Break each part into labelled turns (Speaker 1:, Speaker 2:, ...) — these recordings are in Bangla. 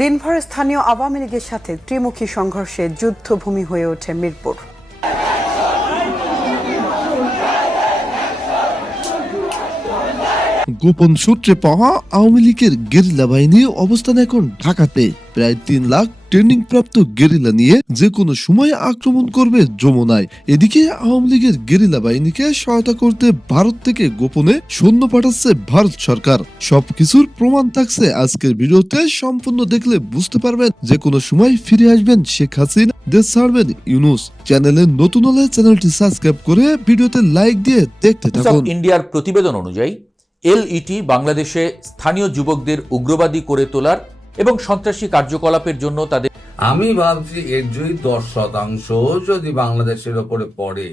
Speaker 1: দিনভর স্থানীয় আওয়ামী লীগের সাথে ত্রিমুখী সংঘর্ষে যুদ্ধভূমি হয়ে ওঠে মিরপুর।
Speaker 2: গোপন সূত্রে পাওয়া আওয়ামী লীগের গেরিলা বাহিনী অবস্থান এখন ঢাকাতে। প্রায় তিন লাখ ট্রেনিং প্রাপ্ত গেরিলা নিয়ে যে কোনো সময় আক্রমণ করবে যমুনায়। এদিকে আওয়ামী লীগের গেরিলা বাহিনীকে সহায়তা করতে ভারত থেকে গোপনে সৈন্য পাঠাচ্ছে ভারত সরকার। সবকিছুর প্রমাণ থাকছে আজকের ভিডিওতে। সম্পূর্ণ দেখলে বুঝতে পারবেন যে কোনো সময় ফিরে আসবেন শেখ হাসিনা দেশ ছাড়বেন ইউনুস। চ্যানেলে নতুন হলে চ্যানেলটি সাবস্ক্রাইব করে ভিডিওতে লাইক দিয়ে দেখতে থাকুন।
Speaker 3: ইন্ডিয়ার প্রতিবেদন অনুযায়ী এলইটি বাংলাদেশে স্থানীয় যুবকদের উগ্রবাদী করে তোলার এবং সন্ত্রাসী কার্যকলাপের জন্য তাদের
Speaker 4: আমি ভাবছি এর যদি দশ শতাংশ যদি বাংলাদেশের ওপরে পড়ে,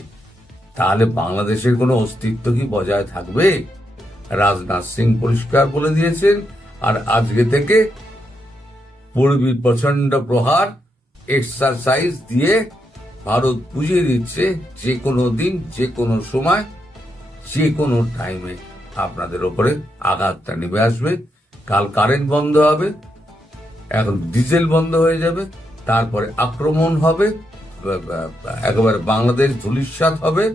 Speaker 4: তাহলে বাংলাদেশের কোনো অস্তিত্ব কি বজায় থাকবে? রাজনাথ সিং পরিষ্কার বলে দিয়েছেন, আর আজকে থেকে পূর্বী প্রচণ্ড প্রহার এক্সারসাইজ দিয়ে ভারত বুঝিয়ে দিচ্ছে, যে কোনো দিন, যে কোনো সময়, যে কোনো টাইমে আপনাদের ওপরে আঘাতটা নেমে আসবে, কাল কারেন্ট বন্ধ হবে, এখন ডিজেল বন্ধ হয়ে যাবে, তারপরে আক্রমণ হবে একেবারে বাংলাদেশ ধুলিস্বাত হবে,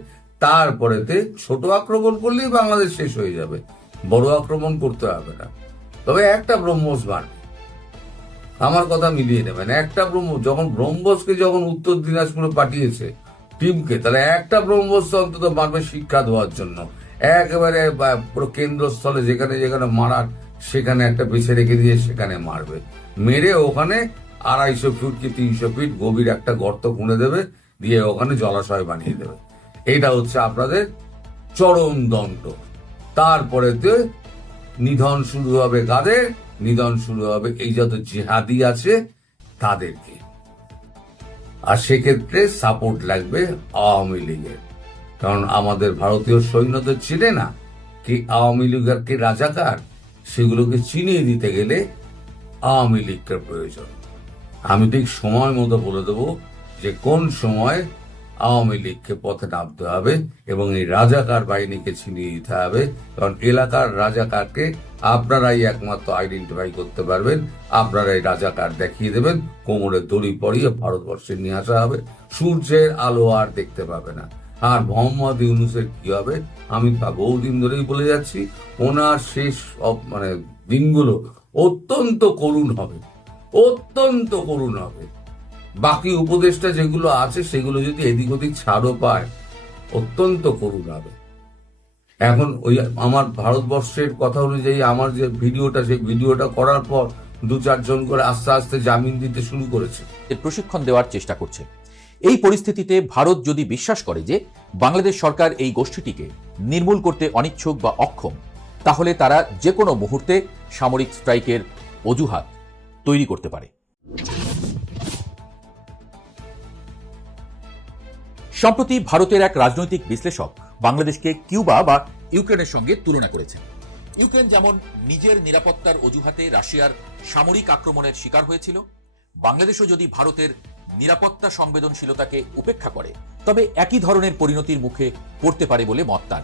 Speaker 4: তারপরেতে ছোট আক্রমণ করলেই বাংলাদেশ শেষ হয়ে যাবে, বড় আক্রমণ করতে হবে না। তবে একটা ব্রহ্মস বাড়বে। আমার কথা মিলিয়ে নেবেন, একটা ব্রহ্ম যখন ব্রহ্মসকে যখন উত্তর দিনাজপুরে পাঠিয়েছে টিমকে, তাহলে একটা ব্রহ্মস অন্তত মারবে শিক্ষা দেওয়ার জন্য। একেবারে পুরো কেন্দ্রস্থলে যেখানে যেখানে মারার, সেখানে একটা বেছে রেখে দিয়ে সেখানে মারবে। মেরে ওখানে আড়াইশো ফিট কি তিনশো ফিট গভীর একটা গর্ত খুঁড়ে দেবে, দিয়ে ওখানে জলাশয় বানিয়ে দেবে। এটা হচ্ছে আপনাদের চরম দণ্ড। তারপরেতে নিধন শুরু হবে কাদের? নিধন শুরু হবে এই যত জিহাদি আছে তাদেরকে। আর সেক্ষেত্রে সাপোর্ট লাগবে আওয়ামী লীগের। কারণ আমাদের ভারতীয় সৈন্য তো চিনে না কি আওয়ামী লীগের কি রাজাকার, সেগুলোকে চিনিয়ে দিতে গেলে আওয়ামী লীগের প্রয়োজন। আমি ঠিক সময় মতো বলে দেবো যে কোন সময় আওয়ামী লীগকে পথে নামতে হবে এবং এই রাজাকার বাহিনীকে ছিনিয়ে দিতে হবে। কারণ এলাকার রাজাকারকে আপনারাই একমাত্র আইডেন্টিফাই করতে পারবেন, আপনারাই রাজাকার দেখিয়ে দেবেন, কোমরে দড়ি পরিয়ে ভারতবর্ষে নিয়ে আসা হবে। সূর্যের আলো আর দেখতে পাবে না। আর মোহাম্মদ ইউনুসের কি হবে? আমি বহুদিন ধরেই বলে যাচ্ছি, ওনার শেষ মানে দিনগুলো অত্যন্ত করুণ হবে, অত্যন্ত করুণ হবে। বাকি উপদেশটা যেগুলো আছে, সেগুলো যদি এদিক ওদিক ছাড়ও পায়, অত্যন্ত করুণ হবে। এখন ওই আমার ভারতবর্ষের কথা অনুযায়ী আমার যে ভিডিওটা, সেই ভিডিওটা করার পর দু চারজন করে আস্তে আস্তে জামিন দিতে শুরু করেছে।
Speaker 3: প্রশিক্ষণ দেওয়ার চেষ্টা করছে। এই পরিস্থিতিতে ভারত যদি বিশ্বাস করে যে বাংলাদেশ সরকার এই গোষ্ঠীটিকে নির্মূল করতে অনিচ্ছুক বা অক্ষম, তাহলে তারা যে কোনো মুহূর্তে সামরিক স্ট্রাইকের অজুহাত তৈরি করতে পারে। সম্প্রতি ভারতের এক রাজনৈতিক বিশ্লেষক বাংলাদেশকে কিউবা বা ইউক্রেনের সঙ্গে তুলনা করেছেন। ইউক্রেন যেমন নিজের নিরাপত্তার অজুহাতে রাশিয়ার সামরিক আক্রমণের শিকার হয়েছিল, বাংলাদেশও যদি ভারতের নিরাপত্তা সংবেদনশীলতাকে উপেক্ষা করে। তবে একই ধরনের পরিণতির মুখে পড়তে পারে বলে মত তার।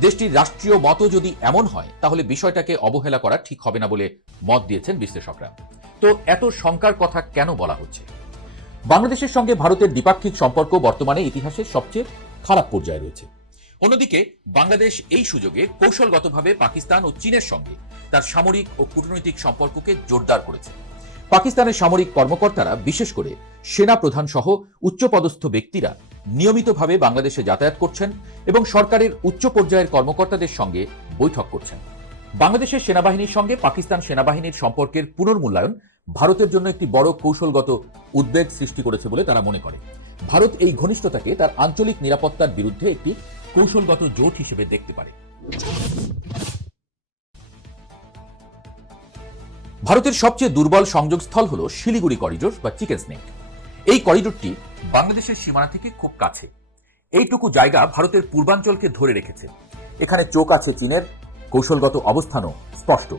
Speaker 3: দেশটির রাষ্ট্রীয় মতও যদি এমন হয়, তাহলে বিষয়টাকে অবহেলা করা ঠিক হবে না বলে মত দিয়েছেন বিশ্লেষকরা। তো এত শঙ্কার কথা কেন বলা হচ্ছে? বাংলাদেশের সঙ্গে ভারতের দ্বিপাক্ষিক সম্পর্ক বর্তমানে ইতিহাসের সবচেয়ে খারাপ পর্যায়ে রয়েছে। অন্যদিকে, বাংলাদেশ এই সুযোগে কৌশলগতভাবে পাকিস্তান ও চীনের সঙ্গে তার সামরিক ও কূটনৈতিক সম্পর্ককে জোরদার করেছে। পাকিস্তানের সামরিক কর্মকর্তারা, বিশেষ করে সেনা প্রধান সহ উচ্চপদস্থ ব্যক্তিরা নিয়মিতভাবে বাংলাদেশে যাতায়াত করছেন এবং সরকারের উচ্চ পর্যায়ের কর্মকর্তাদের সঙ্গে বৈঠক করছেন। বাংলাদেশের সেনাবাহিনীর সঙ্গে পাকিস্তান সেনাবাহিনীর সম্পর্কের পুনর্মূল্যায়ন ভারতের জন্য একটি বড় কৌশলগত উদ্বেগ সৃষ্টি করেছে বলে তারা মনে করে। ভারত এই ঘনিষ্ঠতাকে তার আঞ্চলিক নিরাপত্তার বিরুদ্ধে একটি কৌশলগত জোট হিসেবে দেখতে পারে। ভারতের সবচেয়ে দুর্বল সংযোগস্থল হল শিলিগুড়ি করিডোর বা চিকেন স্নেক এই করিডোরটি বাংলাদেশের সীমানা থেকে খুব কাছে। এইটুকু জায়গা ভারতের পূর্বাঞ্চলকে ধরে রেখেছে। এখানে চোখ আছে চীনের, কৌশলগত অবস্থানও স্পষ্ট।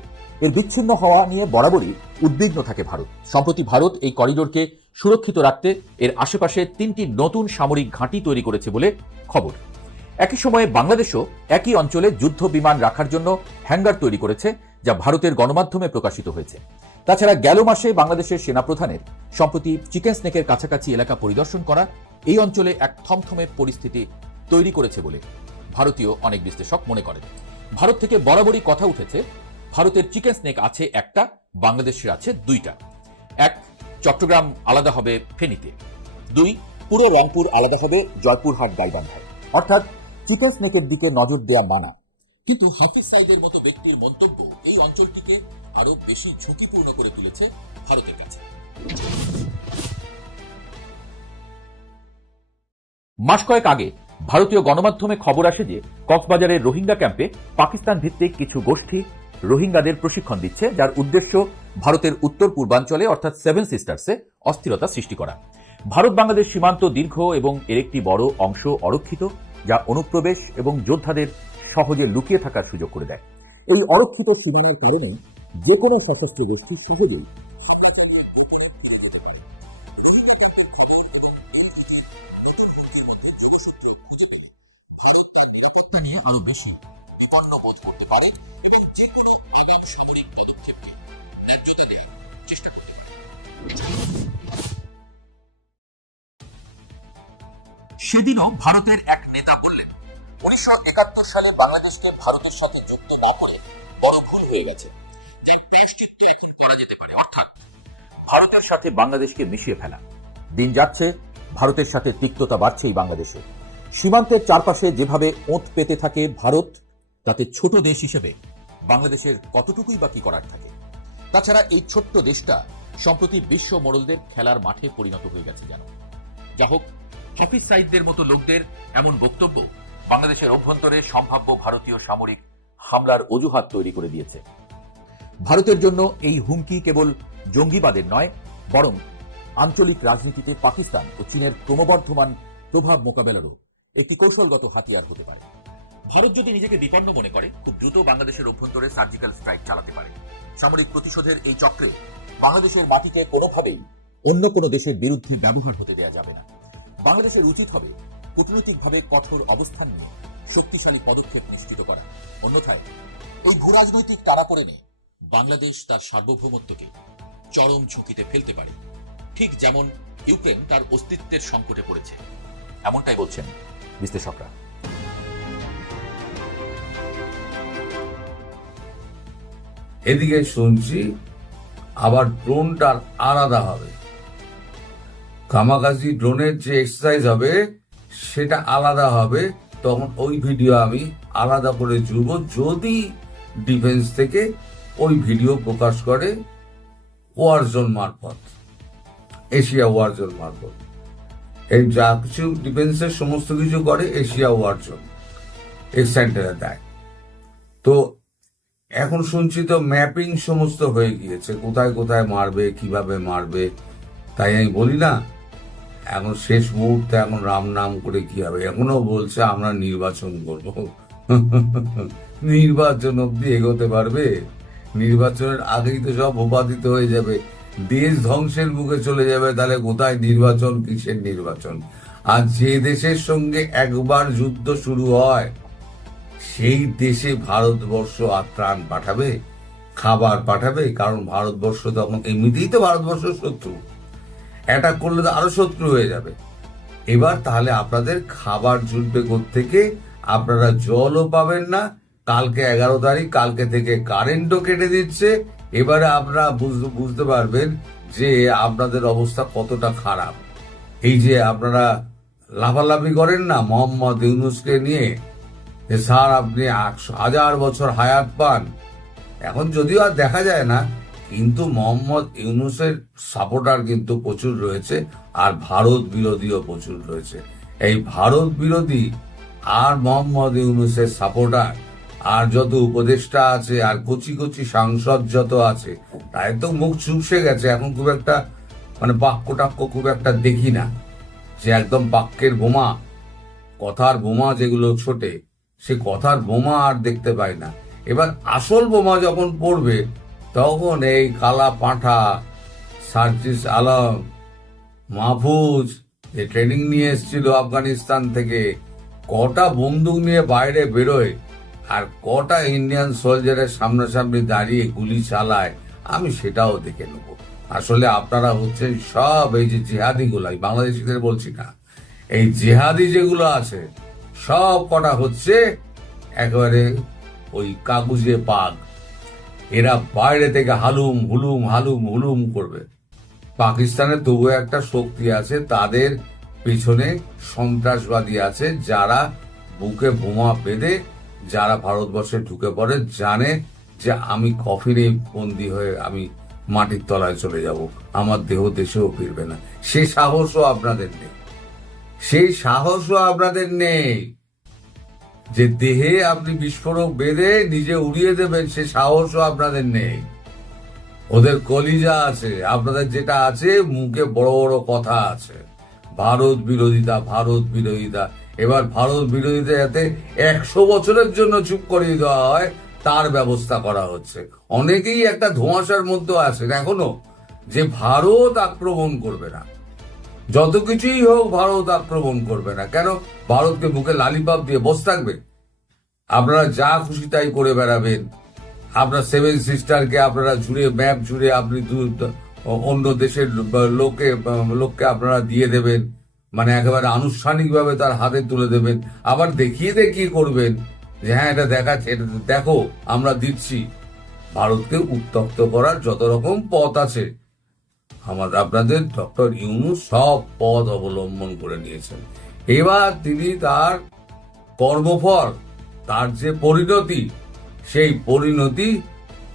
Speaker 3: এর বিচ্ছিন্ন হওয়া নিয়ে বরাবরই উদ্বিগ্ন থাকে ভারত। সম্প্রতি ভারত এই করিডোরকে সুরক্ষিত রাখতে এর আশেপাশে তিনটি নতুন সামরিক ঘাঁটি তৈরি করেছে বলে খবর। একই সময়ে বাংলাদেশও একই অঞ্চলে যুদ্ধ বিমান রাখার জন্য হ্যাঙ্গার তৈরি করেছে যা ভারতের গণমাধ্যমে প্রকাশিত হয়েছে। তাছাড়া গেল মাসে বাংলাদেশের সেনাপ্রধানের সম্প্রতি চিকেন স্নেকের কাছাকাছি এলাকা পরিদর্শন করা এই অঞ্চলে এক থমথমে পরিস্থিতি তৈরি করেছে বলে ভারতীয় অনেক বিশ্লেষক মনে করেন। ভারত থেকে বরাবরই কথা উঠেছে, ভারতের চিকেন স্নেক আছে একটা, বাংলাদেশের আছে দুইটা। এক, চট্টগ্রাম আলাদা হবে ফেনীতে। দুই, পুরো রংপুর আলাদা হবে জয়পুরহাট গাইবান্ধায় অর্থাৎ চিকেন স্নেকের দিকে নজর দেয়া মানা। কিন্তু হাফিজ সাইদের মতো ব্যক্তির মন্তব্য এই অঞ্চলটিকে আরও বেশি ঝুঁকিপূর্ণ করে তুলেছে ভারতের কাছে। মাস কয়েক আগে ভারতীয় গণমাধ্যমে খবর আসে যে কক্সবাজারের রোহিঙ্গা ক্যাম্পে পাকিস্তান ভিত্তিক কিছু গোষ্ঠী রোহিঙ্গাদের প্রশিক্ষণ দিচ্ছে, যার উদ্দেশ্য ভারতের উত্তর পূর্বাঞ্চলে, অর্থাৎ সেভেন সিস্টার্সে অস্থিরতা সৃষ্টি করা। ভারত বাংলাদেশ সীমান্ত দীর্ঘ এবং এর একটি বড় অংশ অরক্ষিত, যা অনুপ্রবেশ এবং যোদ্ধাদের সহজে লুকিয়ে থাকার সুযোগ করে দেয়। এই অরক্ষিত সীমানার কারণে যে কোনো সশস্ত্র গোষ্ঠী সহজেই আরও বেশি বিপন্ন বোধ করতে পারে এবং যে কোনো আগাম সামরিক পদক্ষেপকে ন্যায্যতা দেওয়ার চেষ্টা করতে সেদিনও ভারতের এক নেতা বললেন উনিশশো একাত্তর সালে বাংলাদেশকে ভারতের সাথে যুক্ত না করে বড় ভুল হয়ে গেছে। তাই প্রায়শ্চিত্ত এখন করা যেতে পারে, অর্থাৎ ভারতের সাথে বাংলাদেশকে মিশিয়ে ফেলা। দিন যাচ্ছে, ভারতের সাথে তিক্ততা এই বাংলাদেশে। সীমান্তের চারপাশে যেভাবে ওঁত পেতে থাকে ভারত, তাতে ছোট দেশ হিসেবে বাংলাদেশের কতটুকুই বাকি করার থাকে? তাছাড়া এই ছোট্ট দেশটা সম্প্রতি বিশ্ব মোড়লদের খেলার মাঠে পরিণত হয়ে গেছে যেন। যা হোক হাফিজ সাইদদের মতো লোকদের এমন বক্তব্য বাংলাদেশের অভ্যন্তরে সম্ভাব্য ভারতীয় সামরিক হামলার অজুহাত তৈরি করে দিয়েছে। ভারতের জন্য এই হুমকি কেবল জঙ্গিবাদের নয়, বরং আঞ্চলিক রাজনীতিতে পাকিস্তান ও চীনের ক্রমবর্ধমান প্রভাব মোকাবেলারও একটি কৌশলগত হাতিয়ার হতে পারে। ভারত যদি নিজেকে বিপন্ন মনে করে, খুব দ্রুত বাংলাদেশের অভ্যন্তরে সার্জিক্যাল স্ট্রাইক চালাতে পারে। সামরিক প্রতিশোধের এই চক্রে বাংলাদেশের মাটিকে কোনোভাবেই অন্য কোনো দেশের বিরুদ্ধে ব্যবহার হতে দেওয়া যাবে না। বাংলাদেশের উচিত হবে কূটনৈতিকভাবে কঠোর অবস্থান নিয়ে শক্তিশালী পদক্ষেপ নিশ্চিত করা। অন্যথায়, এই ভূরাজনৈতিক টানাপোড়েনে বাংলাদেশ তার সার্বভৌমত্বকে চরম ঝুঁকিতে ফেলতে পারে। ঠিক যেমন ইউক্রেন তার অস্তিত্বের সংকটে পড়েছে। এমনটাই বলছেন বিশ্লেষকরা।
Speaker 4: এদিকে শুনছি, আবার ড্রোনটা আলাদা হবে। কামাকাজি ড্রোনের যে এক্সারসাইজ হবে সেটা আলাদা হবে। তখন ওই ভিডিও আমি আলাদা করে জুড়ব যদি ডিফেন্স থেকে ওই ভিডিও প্রকাশ করে ওয়ারজোন মারফত এশিয়া ওয়ারজোন মারফত। এই যা কিছু ডিফেন্সের সমস্ত কিছু করে এশিয়া ওয়ারজোন এই সেন্টারে দেয়। তো এখন শুনছি তো ম্যাপিং সমস্ত হয়ে গিয়েছে। কোথায় কোথায় মারবে, কীভাবে মারবে, তাই আমি বলি না। এখন শেষ মুহূর্তে এখন রাম নাম করে কি হবে? এখনও বলছে, আমরা নির্বাচন করব। নির্বাচন অব্দি এগোতে পারবে? নির্বাচনের আগেই তো সব উপাদিত হয়ে যাবে। দেশ ধ্বংসের মুখে চলে যাবে, তাহলে কোথায় নির্বাচন, কিসের নির্বাচন? আর যে দেশের সঙ্গে একবার যুদ্ধ শুরু হয়, সেই দেশে ভারতবর্ষ আর ত্রাণ পাঠাবে, খাবার পাঠাবে, কারণ ভারতবর্ষ তখন, এমনিতেই তো ভারতবর্ষ শত্রু। অ্যাটাক করলে তো আরও শত্রু হয়ে যাবে। এবার তাহলে আপনাদের খাবার জুটবে থেকে আপনারা জলও পাবেন না। কালকে এগারো তারিখ, কালকে থেকে কারেন্টও কেটে দিচ্ছে। এবারে আপনারা বুঝ- বুঝতে পারবেন যে আপনাদের অবস্থা কতটা খারাপ। এই যে আপনারা লাফালাফি করেন না মোহাম্মদ ইউনুসকে নিয়ে? যে স্যার, আপনি হাজার বছর হায়াত পান। এখন যদিও আর দেখা যায় না কিন্তু মোহাম্মদ ইউনুসের সাপোর্টার কিন্তু প্রচুর রয়েছে আর ভারত বিরোধীও প্রচুর রয়েছে। এই ভারত বিরোধী আর মোহাম্মদ ইউনুসের সাপোর্টার আর যত উপদেষ্টা আছে আর কচি কচি সাংসদ যত আছে, তাই তো মুখ চুপসে গেছে। এখন খুব একটা মানে বাক্য টাক্য খুব একটা দেখি না যে একদম বাক্যের বোমা, কথার বোমা যেগুলো ছোটে, সে কথার বোমা আর দেখতে পাই না। এবার আসল বোমা যখন পড়বে তখন এই কালা পাঁঠা, সার্জিস আলম, মাহফুজ, যে ট্রেনিং নিয়ে এসেছিল আফগানিস্তান থেকে, কটা বন্দুক নিয়ে বাইরে বেরোয় আর কটা ইন্ডিয়ান সোলজারের সামনাসামনি দাঁড়িয়ে গুলি চালায়, আমি সেটাও দেখে নেব। আসলে আপনারা হচ্ছে সব এই যে জিহাদি গুলাই, বাংলাদেশিদের বলছি না, এই জেহাদি যেগুলো আছে, সব কটা হচ্ছে একেবারে ওই কাগুজে পাগ। এরা বাইরে থেকে হালুম, হুলুম হালুম, হুলুম করবে। পাকিস্তানের তবু একটা শক্তি আছে, তাদের পেছনে সন্ত্রাসবাদী আছে, যারা বুকে বোমা বেঁধে, যারা ভারতবর্ষে ঢুকে পড়ে, জানে যে আমি কফিনে বন্দি হয়ে আমি মাটির তলায় চলে যাব। আমার দেহ দেশেও ফিরবে না। সে সাহসও আপনাদের নেই। সেই সাহসও আপনাদের নেই। যে দেহে আপনি বিস্ফোরক বেঁধে নিজে উড়িয়ে দেবেন, সে সাহসও আপনাদের নেই। ওদের কলিজা আছে, আপনাদের যেটা আছে, মুখে বড় বড় কথা আছে। ভারত বিরোধিতা ভারত বিরোধিতা। এবার ভারত বিরোধিতা যাতে একশো বছরের জন্য চুপ করিয়ে দেওয়া হয়, তার ব্যবস্থা করা হচ্ছে। অনেকেই একটা ধোঁয়াশার মধ্যে আছেন এখনও, যে ভারত আক্রমণ করবে না। যত কিছুই হোক ভারত আক্রমণ করবে না। কেন? ভারতকে মুখে লালিপাপ দিয়ে বসে থাকবে? আপনারা যা খুশি তাই করে বেড়াবেন। আপনার সেভেন সিস্টারকে আপনারা জুড়ে ম্যাপ জুড়ে আপনি অন্য দেশের লোকে, লোককে আপনারা দিয়ে দেবেন। মানে একেবারে আনুষ্ঠানিকভাবে তার হাতে তুলে দেবেন। আবার দেখিয়ে দেখিয়ে করবেন যে হ্যাঁ এটা দেখাচ্ছে, এটা দেখো, আমরা দিচ্ছি। ভারতকে উত্তপ্ত করার যত রকম পথ আছে। আমাদের আপনাদের ডক্টর ইউনুস সব পথ অবলম্বন করে নিয়েছেন। এবার তিনি তার কর্মফল, তার যে পরিণতি, সেই পরিণতি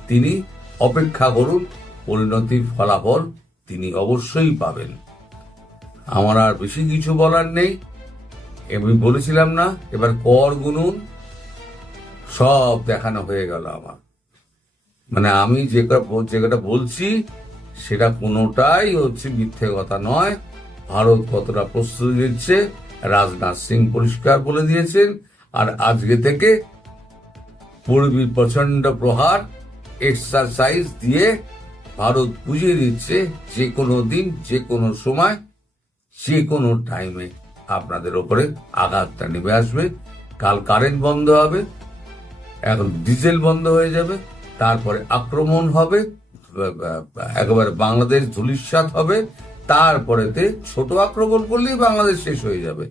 Speaker 4: তিনি অপেক্ষা করুন। পরিণতির ফলাফল তিনি অবশ্যই পাবেন। আমার আর বেশি কিছু বলার নেই। আমি বলেছিলাম না, এবার কর গুনুন। সব দেখানো হয়ে গেল আমার। মানে আমি যে যেটা বলছি সেটা কোনোটাই হচ্ছে মিথ্যে কথা নয়। ভারত কতটা প্রস্তুতি দিচ্ছে রাজনাথ সিং পরিষ্কার বলে দিয়েছেন। আর আজকে থেকে পূর্বী প্রচণ্ড প্রহার এক্সারসাইজ দিয়ে ভারত বুঝিয়ে দিচ্ছে, যে কোনো দিন, যে কোনো সময়, যে কোনো টাইমে আপনাদের ওপরে আঘাতটা নেমে আসবে। কাল কারেন্ট বন্ধ হবে, এখন ডিজেল বন্ধ হয়ে যাবে, তারপরে আক্রমণ হবে। একেবারে বাংলাদেশ ধুলিস্বাত হবে তারপরেতে ছোট আক্রমণ করলেই বাংলাদেশ শেষ হয়ে যাবে।